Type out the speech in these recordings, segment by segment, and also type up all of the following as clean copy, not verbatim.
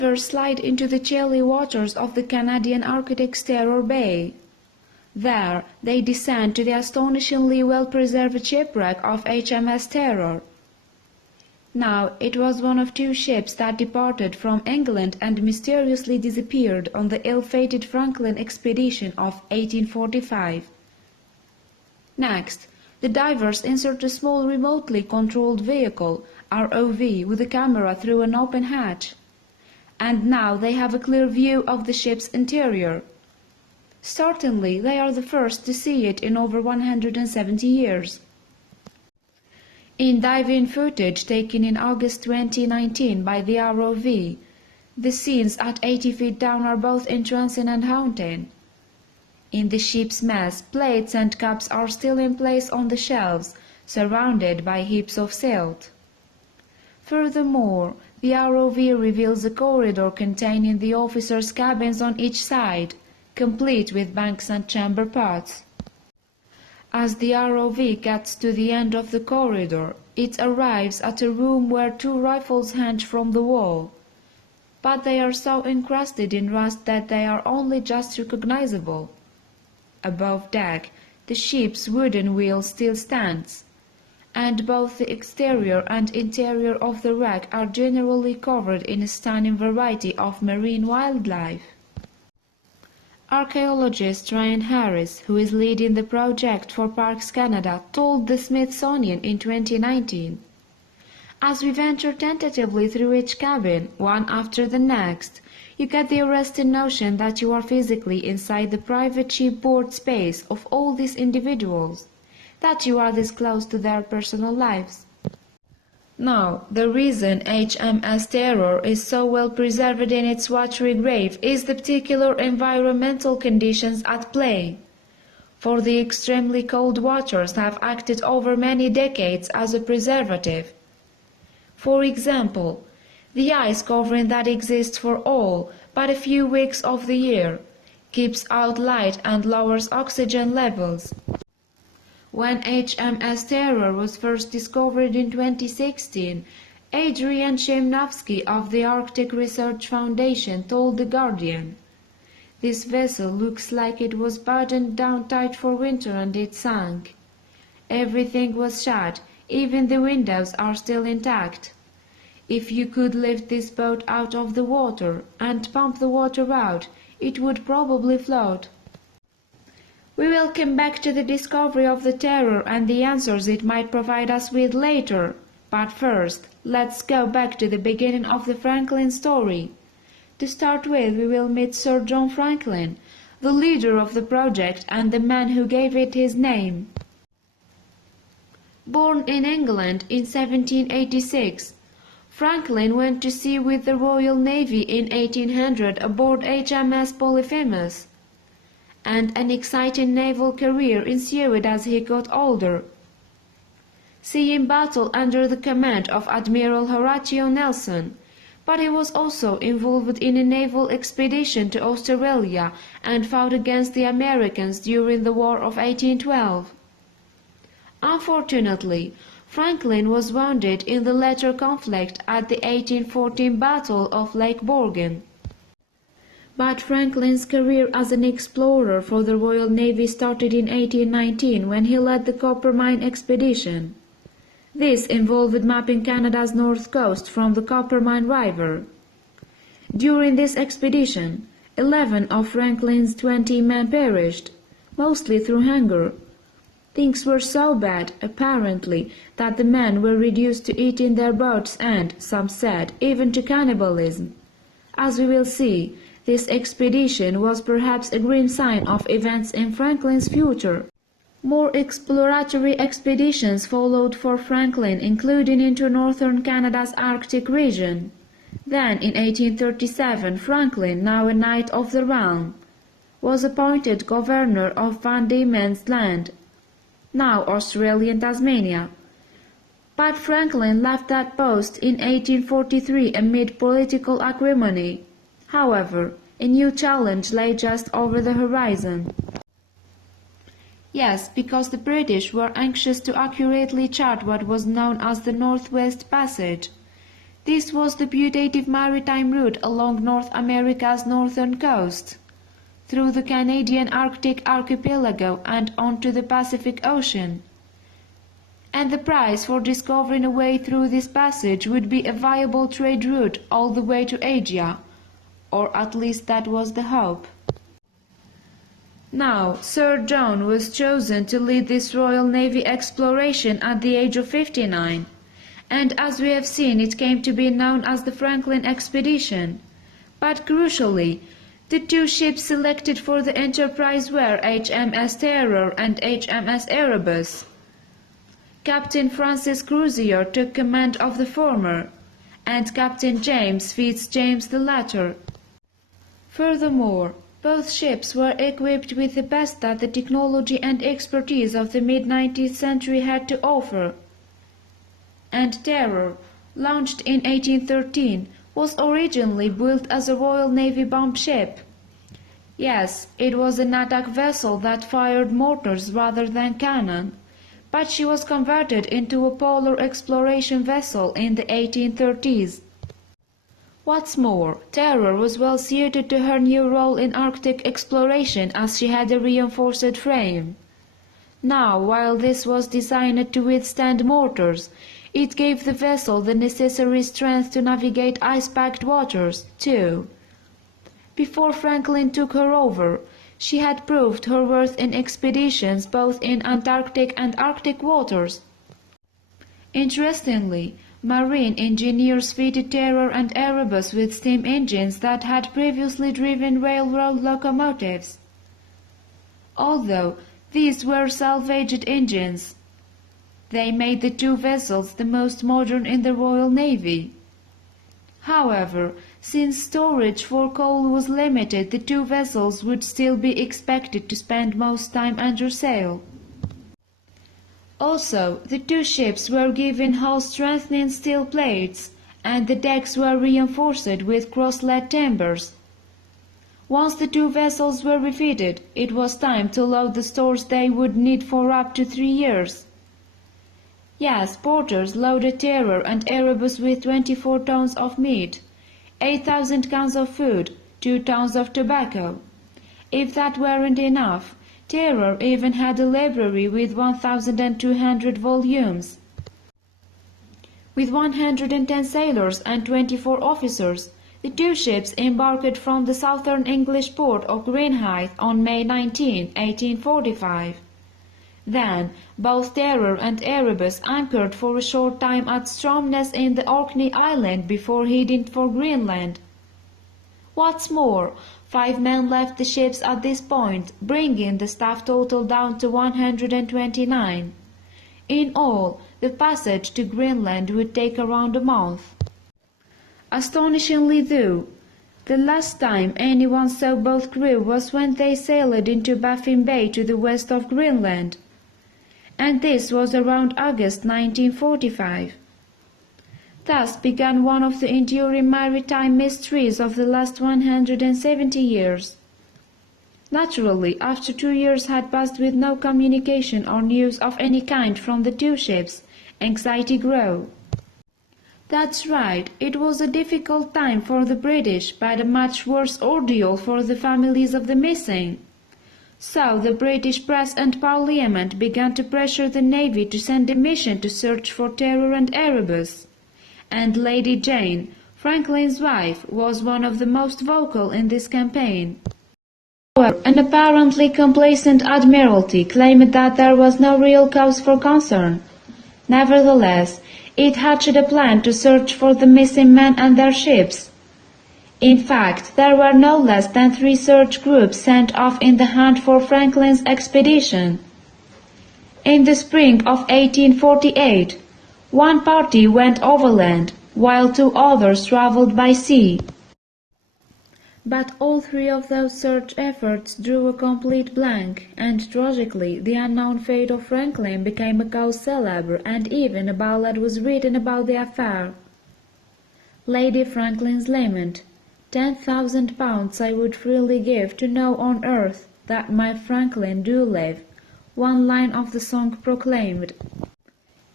slide into the chilly waters of the Canadian Arctic's Terror Bay. There they descend to the astonishingly well-preserved shipwreck of HMS Terror. Now, it was one of two ships that departed from England and mysteriously disappeared on the ill-fated Franklin expedition of 1845. Next, the divers insert a small remotely controlled vehicle, ROV, with a camera through an open hatch. And now they have a clear view of the ship's interior. Startlingly, they are the first to see it in over 170 years. In dive-in footage taken in August 2019 by the ROV, the scenes at 80 feet down are both entrancing and haunting. In the ship's mess, plates and cups are still in place on the shelves, surrounded by heaps of silt. Furthermore, the ROV reveals a corridor containing the officers' cabins on each side, complete with banks and chamber pots. As the ROV gets to the end of the corridor, it arrives at a room where two rifles hang from the wall. But they are so encrusted in rust that they are only just recognizable. Above deck, the ship's wooden wheel still stands, and both the exterior and interior of the wreck are generally covered in a stunning variety of marine wildlife. Archaeologist Ryan Harris, who is leading the project for Parks Canada, told the Smithsonian in 2019, "As we venture tentatively through each cabin, one after the next, you get the arresting notion that you are physically inside the private shipboard space of all these individuals, that you are this close to their personal lives." Now, the reason HMS Terror is so well preserved in its watery grave is the particular environmental conditions at play. For the extremely cold waters have acted over many decades as a preservative. For example, the ice covering that exists for all but a few weeks of the year keeps out light and lowers oxygen levels. When HMS Terror was first discovered in 2016, Adrian Shimnowski of the Arctic Research Foundation told The Guardian, "This vessel looks like it was buttoned down tight for winter and it sank. Everything was shut, even the windows are still intact. If you could lift this boat out of the water and pump the water out, it would probably float." We will come back to the discovery of the Terror and the answers it might provide us with later, but first, let's go back to the beginning of the Franklin story. To start with, we will meet Sir John Franklin, the leader of the project and the man who gave it his name. Born in England in 1786, Franklin went to sea with the Royal Navy in 1800 aboard HMS Polyphemus, and an exciting naval career ensued as he got older. Seeing battle under the command of Admiral Horatio Nelson, but he was also involved in a naval expedition to Australia and fought against the Americans during the War of 1812. Unfortunately, Franklin was wounded in the latter conflict at the 1814 Battle of Lake Borgne. But Franklin's career as an explorer for the Royal Navy started in 1819 when he led the Coppermine expedition. This involved mapping Canada's north coast from the Coppermine River. During this expedition, 11 of Franklin's 20 men perished, mostly through hunger. Things were so bad, apparently, that the men were reduced to eating their boats and, some said, even to cannibalism. As we will see, this expedition was perhaps a grim sign of events in Franklin's future. More exploratory expeditions followed for Franklin, including into northern Canada's Arctic region. Then, in 1837, Franklin, now a Knight of the Realm, was appointed governor of Van Diemen's Land, now Australian Tasmania. But Franklin left that post in 1843 amid political acrimony. However, a new challenge lay just over the horizon. Yes, because the British were anxious to accurately chart what was known as the Northwest Passage. This was the putative maritime route along North America's northern coast, through the Canadian Arctic archipelago and onto the Pacific Ocean. And the price for discovering a way through this passage would be a viable trade route all the way to Asia, or at least that was the hope. Now, Sir John was chosen to lead this Royal Navy exploration at the age of 59, and as we have seen, it came to be known as the Franklin Expedition. But crucially, the two ships selected for the enterprise were HMS Terror and HMS Erebus. Captain Francis Crozier took command of the former, and Captain James Fitz-James the latter. Furthermore, both ships were equipped with the best that the technology and expertise of the mid-19th century had to offer. And Terror, launched in 1813, was originally built as a Royal Navy bomb ship. Yes, it was an attack vessel that fired mortars rather than cannon, but she was converted into a polar exploration vessel in the 1830s. What's more, Terror was well suited to her new role in Arctic exploration as she had a reinforced frame. Now, while this was designed to withstand mortars, it gave the vessel the necessary strength to navigate ice-packed waters, too. Before Franklin took her over, she had proved her worth in expeditions both in Antarctic and Arctic waters. Interestingly, marine engineers fitted Terror and Erebus with steam engines that had previously driven railroad locomotives. Although these were salvaged engines, they made the two vessels the most modern in the Royal Navy. However, since storage for coal was limited, the two vessels would still be expected to spend most time under sail. Also, the two ships were given hull-strengthening steel plates, and the decks were reinforced with cross-lead timbers. Once the two vessels were refitted, it was time to load the stores they would need for up to 3 years. Yes, porters loaded Terror and Erebus with 24 tons of meat, 8,000 cans of food, 2 tons of tobacco. If that weren't enough, Terror even had a library with 1,200 volumes. With 110 sailors and 24 officers, the two ships embarked from the southern English port of Greenhithe on May 19, 1845. Then, both Terror and Erebus anchored for a short time at Stromness in the Orkney Island before heading for Greenland. What's more, 5 men left the ships at this point, bringing the staff total down to 129. In all, the passage to Greenland would take around a month. Astonishingly though, the last time anyone saw both crew was when they sailed into Baffin Bay to the west of Greenland. And this was around August 1945. Thus began one of the enduring maritime mysteries of the last 170 years. Naturally, after 2 years had passed with no communication or news of any kind from the two ships, anxiety grew. That's right, it was a difficult time for the British, but a much worse ordeal for the families of the missing. So the British press and Parliament began to pressure the Navy to send a mission to search for Terror and Erebus. And Lady Jane, Franklin's wife, was one of the most vocal in this campaign. However, an apparently complacent Admiralty claimed that there was no real cause for concern. Nevertheless, it hatched a plan to search for the missing men and their ships. In fact, there were no less than 3 search groups sent off in the hunt for Franklin's expedition. In the spring of 1848, one party went overland, while 2 others traveled by sea. But all 3 of those search efforts drew a complete blank, and tragically, the unknown fate of Franklin became a cause célèbre, and even a ballad was written about the affair. Lady Franklin's Lament. 10,000 pounds I would freely give to know on earth that my Franklin do live, one line of the song proclaimed.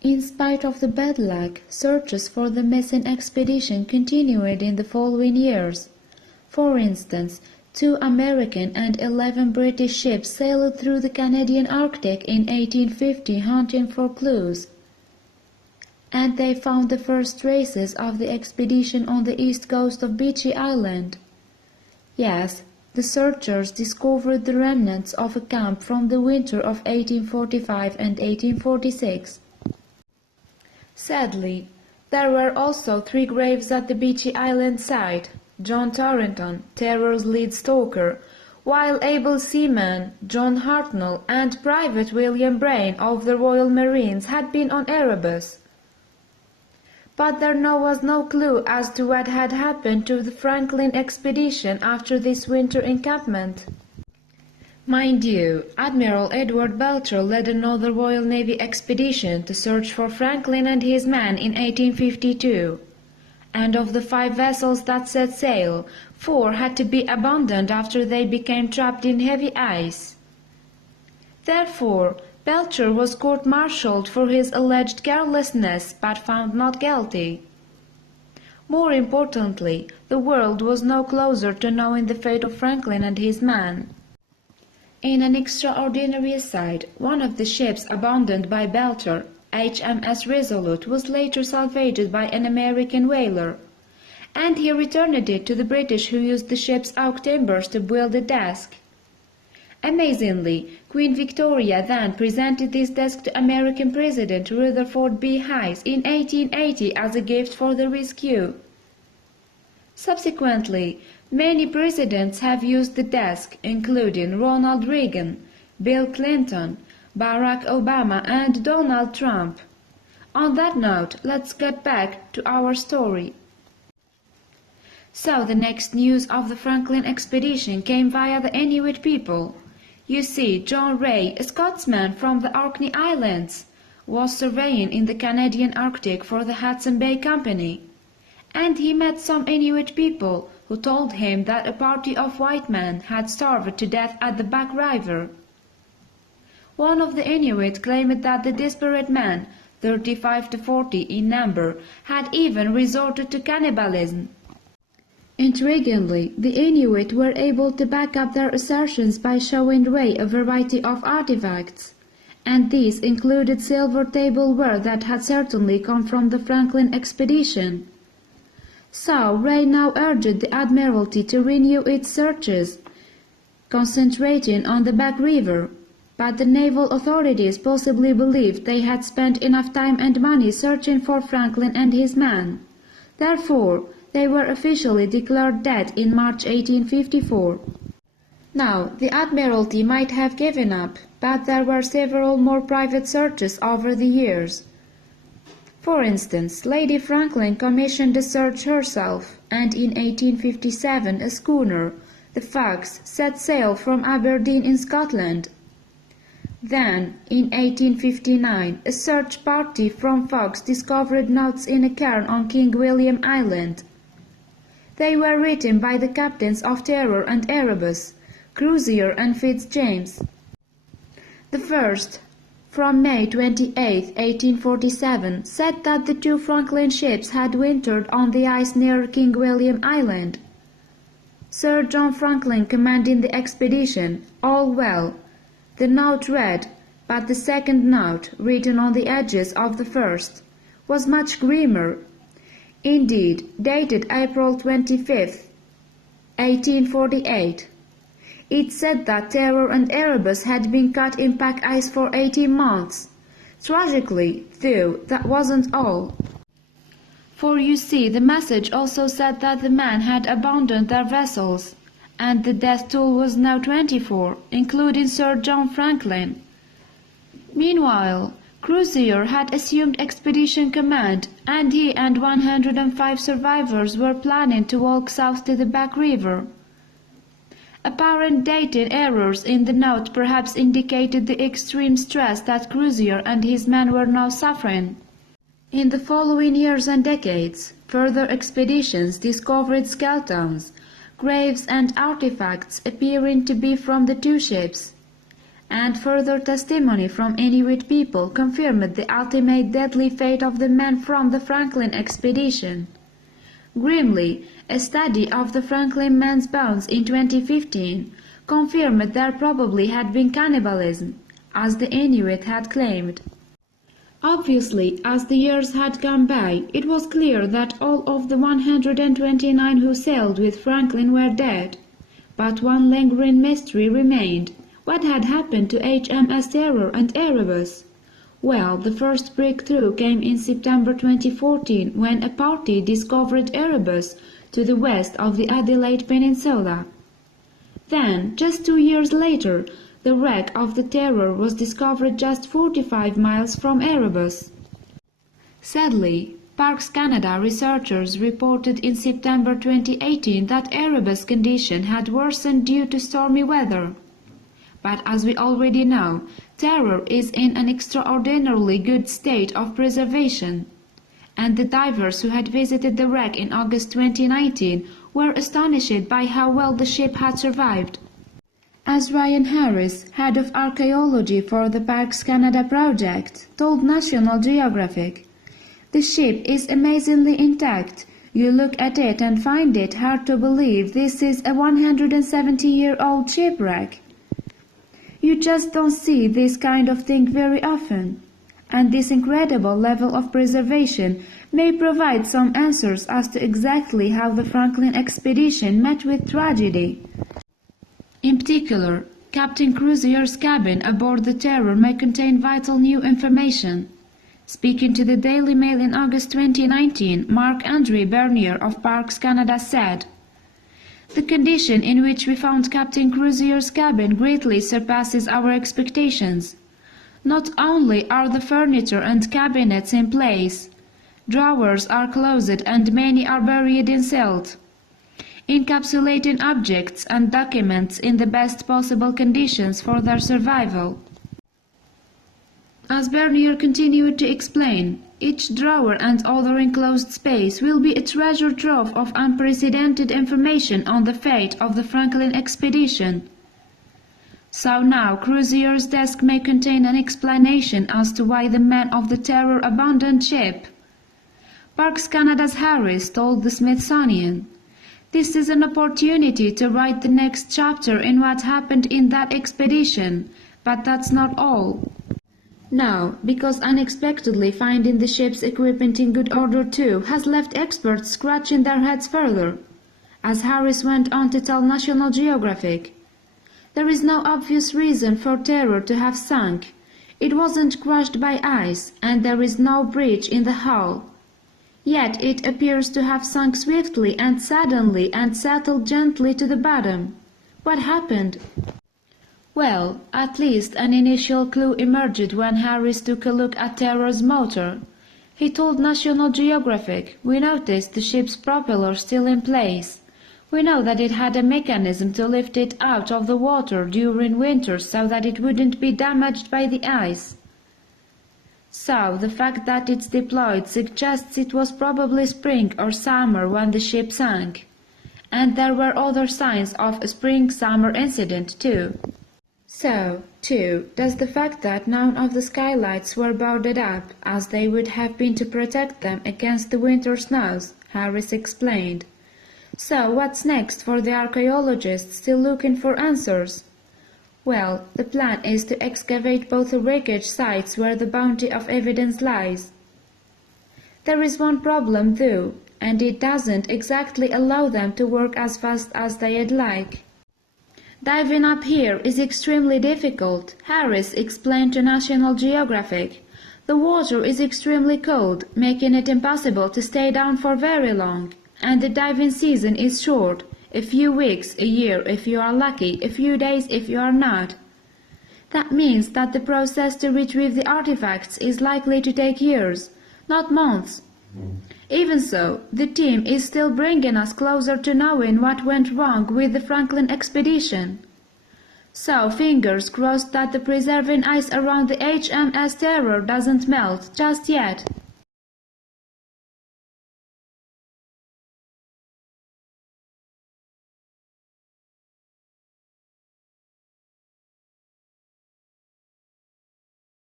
In spite of the bad luck, searches for the missing expedition continued in the following years. For instance, 2 American and 11 British ships sailed through the Canadian Arctic in 1850 hunting for clues, and they found the first traces of the expedition on the east coast of Beechy Island. Yes, the searchers discovered the remnants of a camp from the winter of 1845 and 1846. Sadly, there were also 3 graves at the Beechy Island site. John Torrington, Terror's lead stalker, while able seaman John Hartnell and Private William Brain of the Royal Marines had been on Erebus. But there was no clue as to what had happened to the Franklin expedition after this winter encampment. Mind you, Admiral Edward Belcher led another Royal Navy expedition to search for Franklin and his men in 1852. And of the 5 vessels that set sail, 4 had to be abandoned after they became trapped in heavy ice. Therefore, Belcher was court-martialed for his alleged carelessness but found not guilty. More importantly, the world was no closer to knowing the fate of Franklin and his men. In an extraordinary aside, one of the ships abandoned by Belcher, HMS Resolute, was later salvaged by an American whaler, and he returned it to the British, who used the ship's oak timbers to build a desk. Amazingly, Queen Victoria then presented this desk to American President Rutherford B. Hayes in 1880 as a gift for the rescue. Subsequently, many presidents have used the desk, including Ronald Reagan, Bill Clinton, Barack Obama and Donald Trump. On that note, let's get back to our story. So the next news of the Franklin expedition came via the Inuit people. You see, John Ray, a Scotsman from the Orkney Islands, was surveying in the Canadian Arctic for the Hudson Bay Company, and he met some Inuit people who told him that a party of white men had starved to death at the Back River. One of the Inuit claimed that the desperate men, 35 to 40 in number, had even resorted to cannibalism. Intriguingly, the Inuit were able to back up their assertions by showing Ray a variety of artifacts, and these included silver tableware that had certainly come from the Franklin expedition. So Ray now urged the Admiralty to renew its searches, concentrating on the Back River. But the naval authorities possibly believed they had spent enough time and money searching for Franklin and his men. Therefore, they were officially declared dead in March 1854. Now, the Admiralty might have given up, but there were several more private searches over the years. For instance, Lady Franklin commissioned a search herself, and in 1857 a schooner, the Fox, set sail from Aberdeen in Scotland. Then, in 1859, a search party from Fox discovered notes in a cairn on King William Island. They were written by the captains of Terror and Erebus, Crozier and Fitzjames. The first, from May 28, 1847, said that the 2 Franklin ships had wintered on the ice near King William Island. Sir John Franklin commanding the expedition, all well. The note read, but the second note, written on the edges of the first, was much grimmer. Indeed, dated April 25, 1848. It said that Terror and Erebus had been caught in pack ice for 18 months. Tragically, though, that wasn't all. For you see, the message also said that the men had abandoned their vessels, and the death toll was now 24, including Sir John Franklin. Meanwhile, Crozier had assumed expedition command, and he and 105 survivors were planning to walk south to the Back River. Apparent dating errors in the note perhaps indicated the extreme stress that Crozier and his men were now suffering. In the following years and decades, further expeditions discovered skeletons, graves and artifacts appearing to be from the 2 ships. and further testimony from Inuit people confirmed the ultimate deadly fate of the men from the Franklin expedition. Grimly, a study of the Franklin men's bones in 2015 confirmed there probably had been cannibalism, as the Inuit had claimed. Obviously, as the years had gone by, it was clear that all of the 129 who sailed with Franklin were dead. But one lingering mystery remained. What had happened to HMS Terror and Erebus? Well, the first breakthrough came in September 2014 when a party discovered Erebus to the west of the Adelaide Peninsula. Then, just 2 years later, the wreck of the Terror was discovered just 45 miles from Erebus. Sadly, Parks Canada researchers reported in September 2018 that Erebus' condition had worsened due to stormy weather. But as we already know, Terror is in an extraordinarily good state of preservation, and the divers who had visited the wreck in August 2019 were astonished by how well the ship had survived. As Ryan Harris, head of archaeology for the Parks Canada project, told National Geographic, "The ship is amazingly intact. You look at it and find it hard to believe this is a 170-year-old shipwreck. You just don't see this kind of thing very often. And this incredible level of preservation may provide some answers as to exactly how the Franklin expedition met with tragedy. In particular, Captain Cruzier's cabin aboard the Terror may contain vital new information." Speaking to the Daily Mail in August 2019, Marc-Andre Bernier of Parks Canada said, "The condition in which we found Captain Cruzier's cabin greatly surpasses our expectations. Not only are the furniture and cabinets in place, drawers are closed and many are buried in silt, encapsulating objects and documents in the best possible conditions for their survival." As Bernier continued to explain, each drawer and other enclosed space will be a treasure trove of unprecedented information on the fate of the Franklin expedition. So now Cruzier's desk may contain an explanation as to why the men of the Terror abandoned ship. Parks Canada's Harris told the Smithsonian, "This is an opportunity to write the next chapter in what happened in that expedition, but that's not all. No, because unexpectedly finding the ship's equipment in good order too has left experts scratching their heads further," as Harris went on to tell National Geographic. "There is no obvious reason for Terror to have sunk. It wasn't crushed by ice, and there is no breach in the hull. Yet it appears to have sunk swiftly and suddenly and settled gently to the bottom. What happened?" Well, at least an initial clue emerged when Harris took a look at Terror's motor. He told National Geographic, "We noticed the ship's propeller still in place. We know that it had a mechanism to lift it out of the water during winter so that it wouldn't be damaged by the ice. So the fact that it's deployed suggests it was probably spring or summer when the ship sank. And there were other signs of a spring-summer incident too. So, too, does the fact that none of the skylights were boarded up, as they would have been to protect them against the winter snows," Harris explained. "So what's next for the archaeologists still looking for answers? Well, the plan is to excavate both the wreckage sites where the bounty of evidence lies. There is one problem though, and it doesn't exactly allow them to work as fast as they'd like. Diving up here is extremely difficult," Harris explained to National Geographic. "The water is extremely cold, making it impossible to stay down for very long, and the diving season is short, a few weeks, a year if you are lucky, a few days if you are not. That means that the process to retrieve the artifacts is likely to take years, not months. Even so, the team is still bringing us closer to knowing what went wrong with the Franklin expedition. So fingers crossed that the preserving ice around the HMS Terror doesn't melt just yet."